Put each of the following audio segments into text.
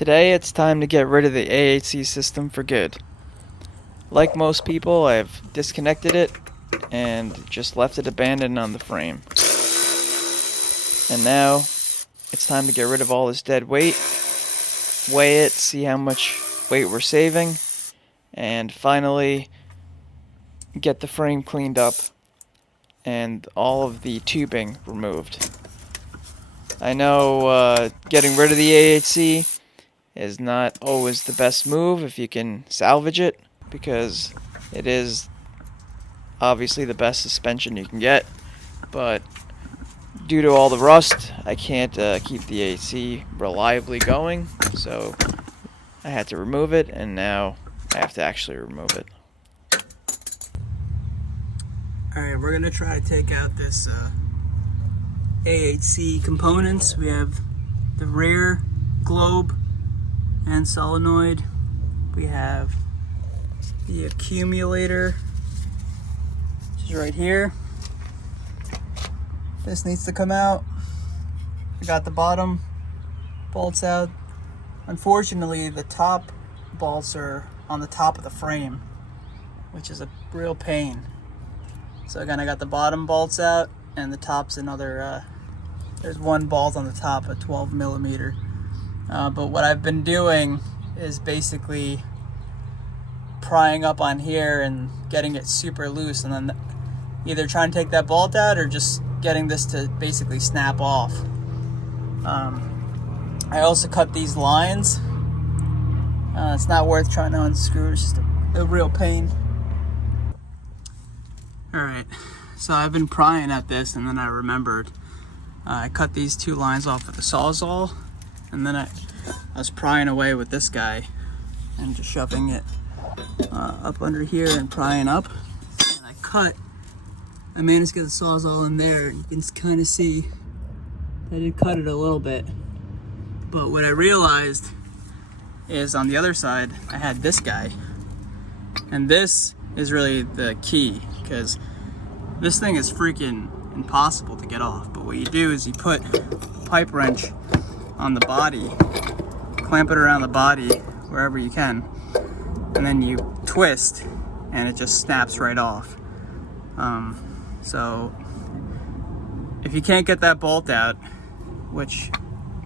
Today it's time to get rid of the AHC system for good. Like most people, I've disconnected it and just left it abandoned on the frame. And now it's time to get rid of all this dead weight, weigh it, see how much weight we're saving, and finally get the frame cleaned up and all of the tubing removed. I know getting rid of the AHC is not always the best move if you can salvage it, because it is obviously the best suspension you can get, but due to all the rust, I can't keep the AHC reliably going, so I had to remove it, and now I have to actually remove it. Alright, we're going to try to take out this AHC components. We have the rear globe and solenoid. We have the accumulator, which is right here. This needs to come out. I got the bottom bolts out. Unfortunately, the top bolts are on the top of the frame, which is a real pain. So again, I got the bottom bolts out, and the top's another, there's one bolt on the top, a 12 millimeter. But what I've been doing is basically prying up on here and getting it super loose, and then either trying to take that bolt out or just getting this to basically snap off. I also cut these lines. It's not worth trying to unscrew, it's just a real pain. Alright, so I've been prying at this, and then I remembered I cut these two lines off with the Sawzall, and then I was prying away with this guy and just shoving it up under here and prying up. And I managed to get the Sawzall in there, and you can kind of see I did cut it a little bit. But what I realized is on the other side I had this guy, and this is really the key, because this thing is freaking impossible to get off. But what you do is you put a pipe wrench on the body, clamp it around the body wherever you can, and then you twist and it just snaps right off. So if you can't get that bolt out, which,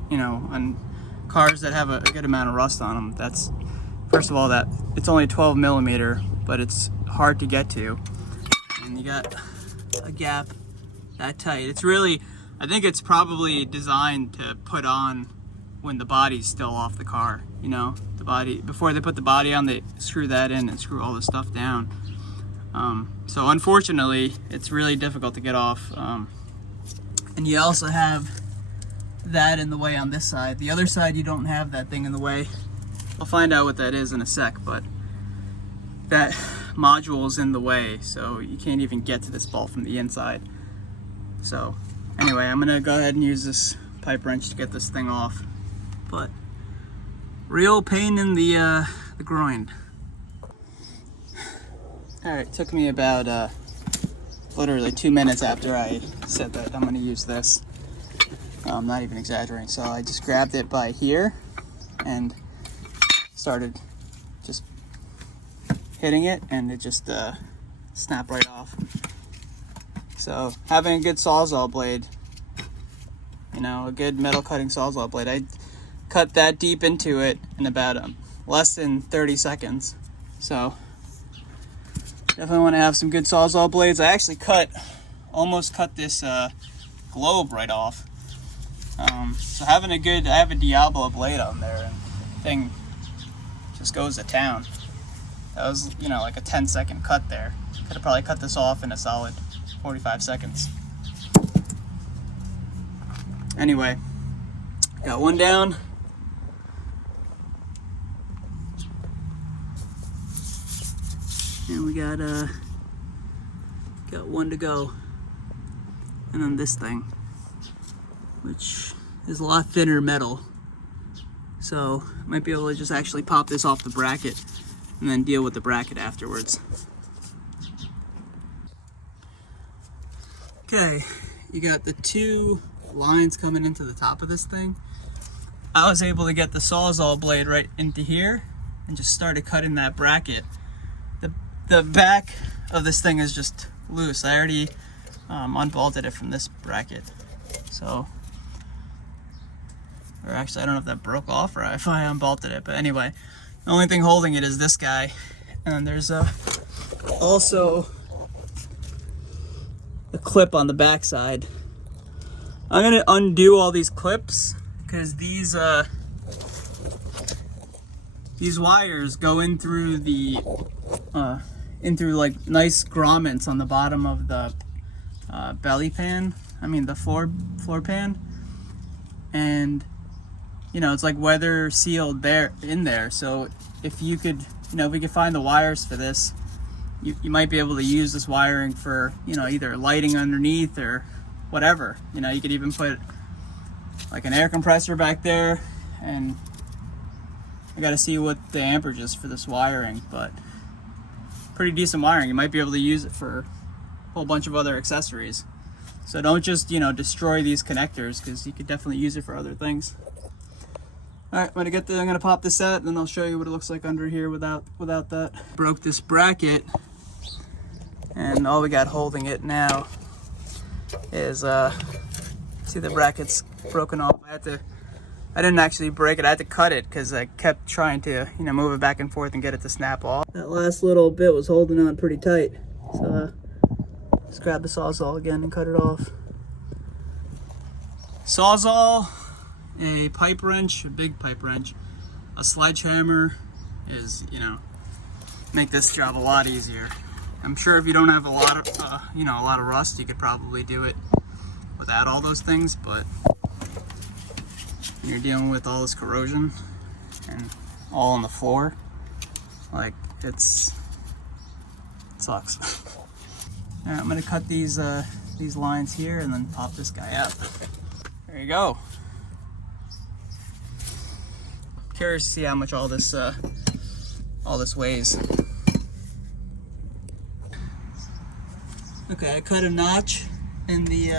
you know, on cars that have a good amount of rust on them, that's, first of all, that it's only 12 millimeter, but it's hard to get to, and you got a gap that tight. It's really, I think it's probably designed to put on when the body's still off the car, you know, the body, before they put the body on, they screw that in and screw all the stuff down. So unfortunately, it's really difficult to get off. And you also have that in the way on this side. The other side, you don't have that thing in the way. I'll find out what that is in a sec, but that module is in the way, so you can't even get to this bolt from the inside. So anyway, I'm gonna go ahead and use this pipe wrench to get this thing off. But real pain in the groin. Alright, took me about literally 2 minutes after I said that I'm gonna use this. I'm not even exaggerating. So I just grabbed it by here and started just hitting it, and it just snapped right off. So having a good Sawzall blade, you know, a good metal cutting Sawzall blade, I cut that deep into it in about less than 30 seconds. So definitely want to have some good Sawzall blades. I actually almost cut this globe right off. So having a good, I have a Diablo blade on there, and the thing just goes to town. That was, you know, like a 10-second cut there. Could have probably cut this off in a solid 45 seconds. Anyway, got one down. And we got one to go. And then this thing, which is a lot thinner metal. So might be able to just actually pop this off the bracket and then deal with the bracket afterwards. Okay, you got the two lines coming into the top of this thing. I was able to get the Sawzall blade right into here and just started cutting that bracket. The back of this thing is just loose. I already unbolted it from this bracket. So, or actually I don't know if that broke off or if I unbolted it, but anyway, the only thing holding it is this guy. And there's also a clip on the back side. I'm gonna undo all these clips because these wires go in through the like nice grommets on the bottom of the belly pan. I mean the floor pan, and you know it's like weather sealed there in there. So if you could, you know, if we could find the wires for this, you might be able to use this wiring for, you know, either lighting underneath or whatever. You know, you could even put like an air compressor back there, and I gotta see what the amperage is for this wiring, but pretty decent wiring. You might be able to use it for a whole bunch of other accessories. So don't just, you know, destroy these connectors, because you could definitely use it for other things. Alright, I'm gonna pop this out, and then I'll show you what it looks like under here without that. Broke this bracket, and all we got holding it now is see the bracket's broken off. I didn't actually break it, I had to cut it because I kept trying to, you know, move it back and forth and get it to snap off. That last little bit was holding on pretty tight, so just grab the Sawzall again and cut it off. Sawzall, a pipe wrench, a big pipe wrench, a sledgehammer is, you know, make this job a lot easier. I'm sure if you don't have a lot of, you know, a lot of rust, you could probably do it without all those things, but when you're dealing with all this corrosion and all on the floor, like it sucks. All right, I'm gonna cut these lines here and then pop this guy out. There you go. Curious to see how much all this weighs. Okay, I cut a notch in the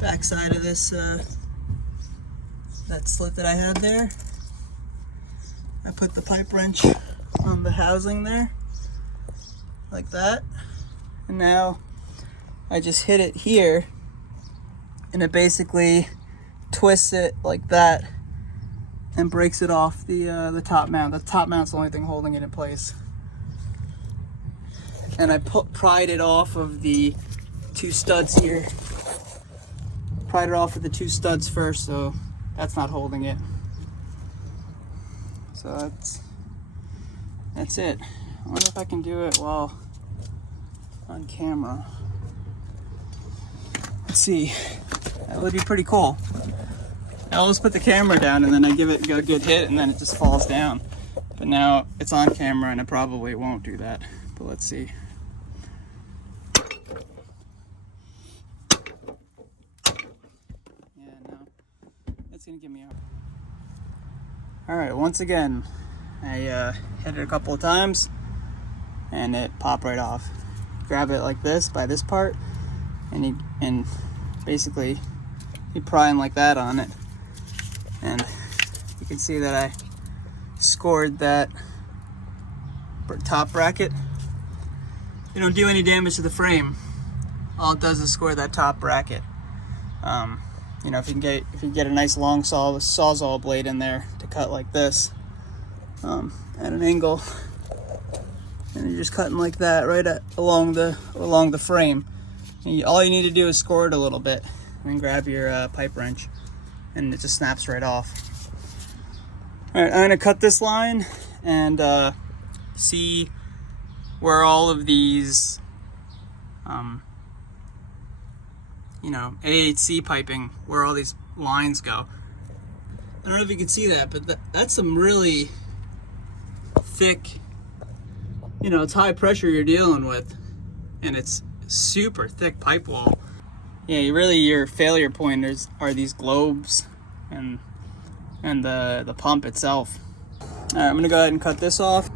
back side of this that slit that I had there. I put the pipe wrench on the housing there, like that, and now I just hit it here, and it basically twists it like that and breaks it off the top mount. The top mount's the only thing holding it in place. And I pried it off of the two studs here. Pried it off of the two studs first, so that's not holding it. So that's it. I wonder if I can do it while on camera. Let's see. That would be pretty cool. I always put the camera down and then I give it a good hit and then it just falls down. But now it's on camera and it probably won't do that. But let's see. Yeah, no. That's gonna give me out. Alright, once again, I hit it a couple of times and it popped right off. Grab it like this by this part and basically you prying like that on it. And you can see that I scored that top bracket. You don't do any damage to the frame. All it does is score that top bracket. You know, if you can get a nice long Sawzall blade in there to cut like this at an angle, and you're just cutting like that right along the frame. And all you need to do is score it a little bit, and then grab your pipe wrench, and it just snaps right off. All right, I'm gonna cut this line and see where all of these, you know, AHC piping, where all these lines go. I don't know if you can see that, but that's some really thick, you know, it's high pressure you're dealing with, and it's super thick pipe wall. Yeah, your failure pointers are these globes and the pump itself. All right, I'm gonna go ahead and cut this off.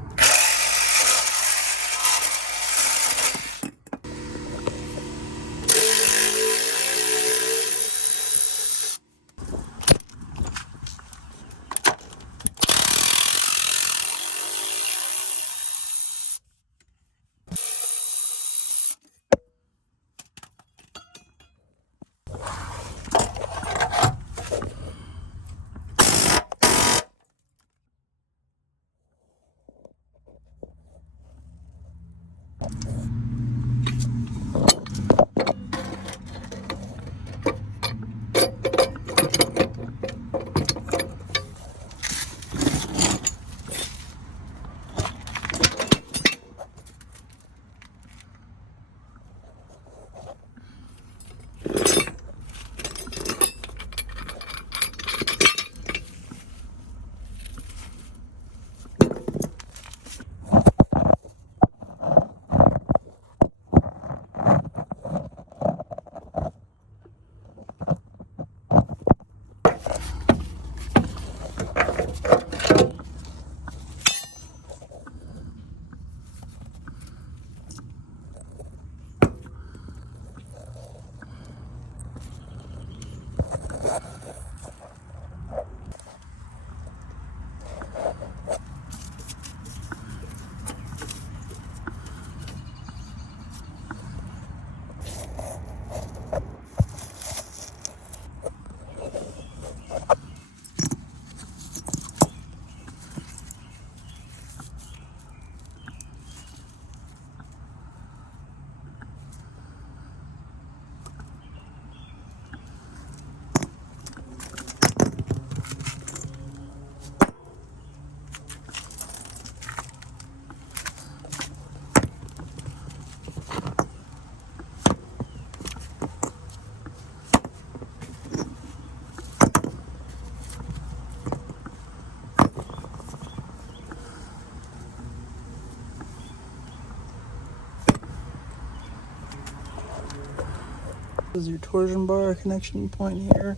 is your torsion bar connection point here.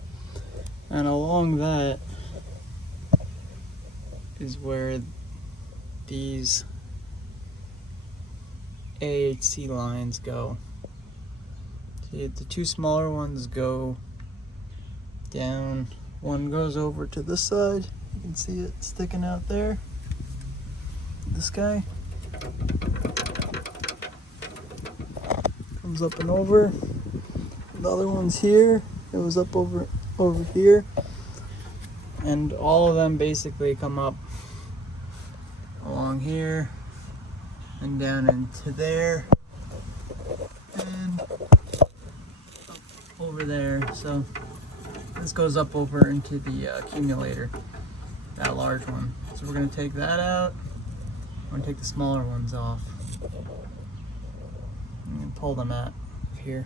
And along that is where these AHC lines go. See, the two smaller ones go down. One goes over to this side. You can see it sticking out there. This guy comes up and over. The other one's here. It was up over here. And all of them basically come up along here and down into there and up over there. So this goes up over into the accumulator, that large one. So we're going to take that out. I'm going to take the smaller ones off and pull them out here.